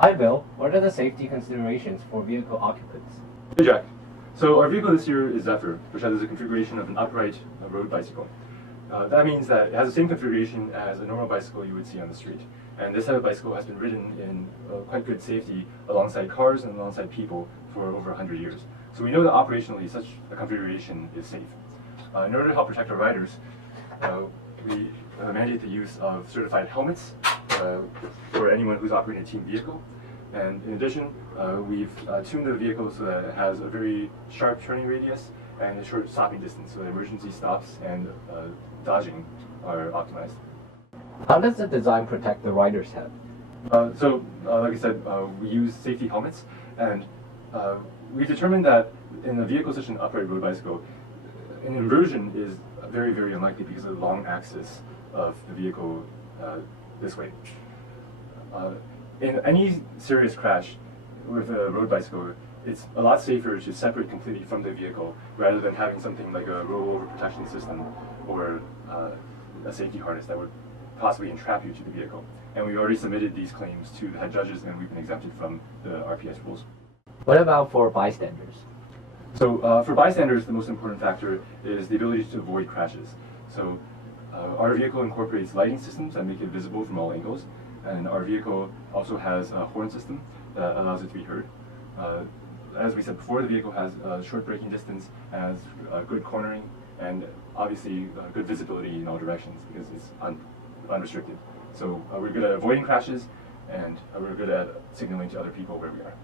Hi Bill, what are the safety considerations for vehicle occupants? Hey Jack. So our vehicle this year is Zephyr, which has a configuration of an upright road bicycle. That means that it has the same configuration as a normal bicycle you would see on the street. And this type of bicycle has been ridden in quite good safety alongside cars and alongside people for over 100 years. So we know that operationally such a configuration is safe. In order to help protect our riders, we mandate the use of certified helmets for anyone who's operating a team vehicle. And in addition, we've tuned the vehicle so that it has a very sharp turning radius and a short stopping distance so that emergency stops and dodging are optimized. How does the design protect the rider's head? Like I said, we use safety helmets, and we determined that in a vehicle such as an upright road bicycle, an inversion is very, very unlikely because of the long axis of the vehicle this way. In any serious crash with a road bicycle, it's a lot safer to separate completely from the vehicle rather than having something like a rollover protection system or a safety harness that would possibly entrap you to the vehicle. And we already submitted these claims to the head judges and we've been exempted from the RPS rules. What about for bystanders? So for bystanders, the most important factor is the ability to avoid crashes. So our vehicle incorporates lighting systems that make it visible from all angles, and our vehicle also has a horn system that allows it to be heard. As we said before, the vehicle has a short braking distance, has good cornering, and obviously good visibility in all directions because it's unrestricted. So we're good at avoiding crashes, and we're good at signaling to other people where we are.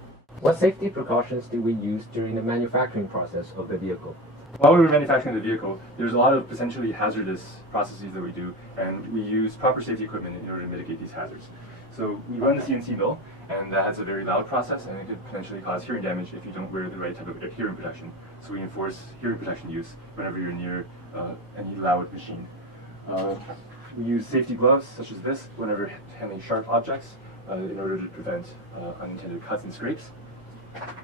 What safety precautions do we use during the manufacturing process of the vehicle? While we were manufacturing the vehicle, there's a lot of potentially hazardous processes that we do, and we use proper safety equipment in order to mitigate these hazards. So we run the CNC mill, and that has a very loud process, and it could potentially cause hearing damage if you don't wear the right type of hearing protection. So we enforce hearing protection use whenever you're near any loud machine. We use safety gloves, such as this, whenever handling sharp objects, in order to prevent unintended cuts and scrapes.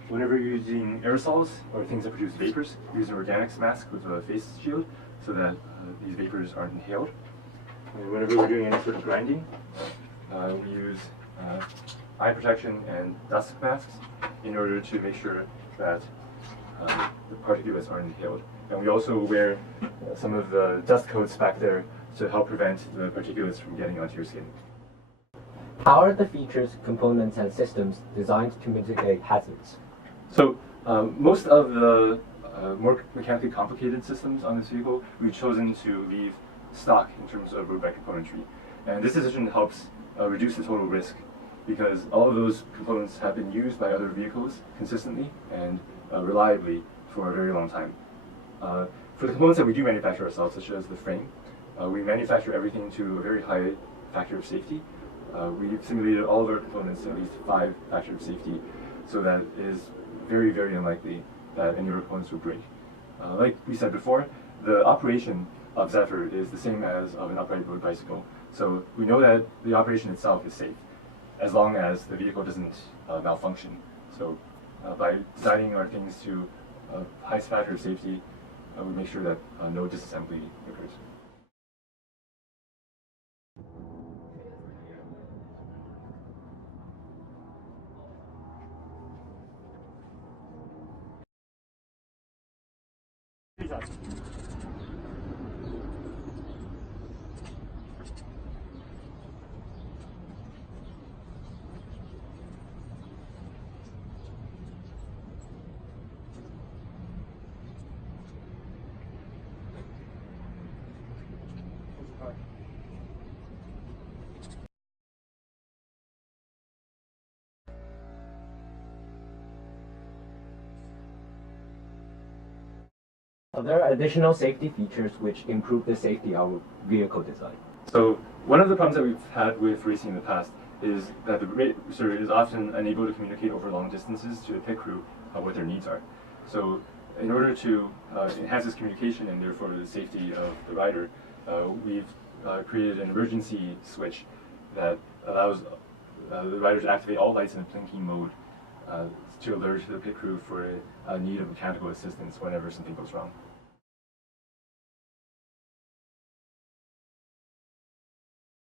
Whenever you're using aerosols or things that produce vapors, we use an organics mask with a face shield so that these vapors aren't inhaled. And whenever we're doing any sort of grinding, we use eye protection and dust masks in order to make sure that the particulates aren't inhaled. And we also wear some of the dust coats back there to help prevent the particulates from getting onto your skin. How are the features, components, and systems designed to mitigate hazards? So most of the more mechanically complicated systems on this vehicle, we've chosen to leave stock in terms of road bike componentry. And this decision helps reduce the total risk because all of those components have been used by other vehicles consistently and reliably for a very long time. For the components that we do manufacture ourselves, such as the frame, we manufacture everything to a very high factor of safety. We've simulated all of our components to at least 5 factors of safety, so that it is very, very unlikely that any of our components will break. Like we said before, the operation of Zephyr is the same as of an upright road bicycle, so we know that the operation itself is safe, as long as the vehicle doesn't malfunction. So by designing our things to highest factor of safety, we make sure that no disassembly occurs. Are there additional safety features which improve the safety of our vehicle design? So one of the problems that we've had with racing in the past is that the racer is often unable to communicate over long distances to the pit crew what their needs are. So in order to enhance this communication and therefore the safety of the rider, we've created an emergency switch that allows the rider to activate all lights in a blinking mode to alert the pit crew for a need of mechanical assistance whenever something goes wrong.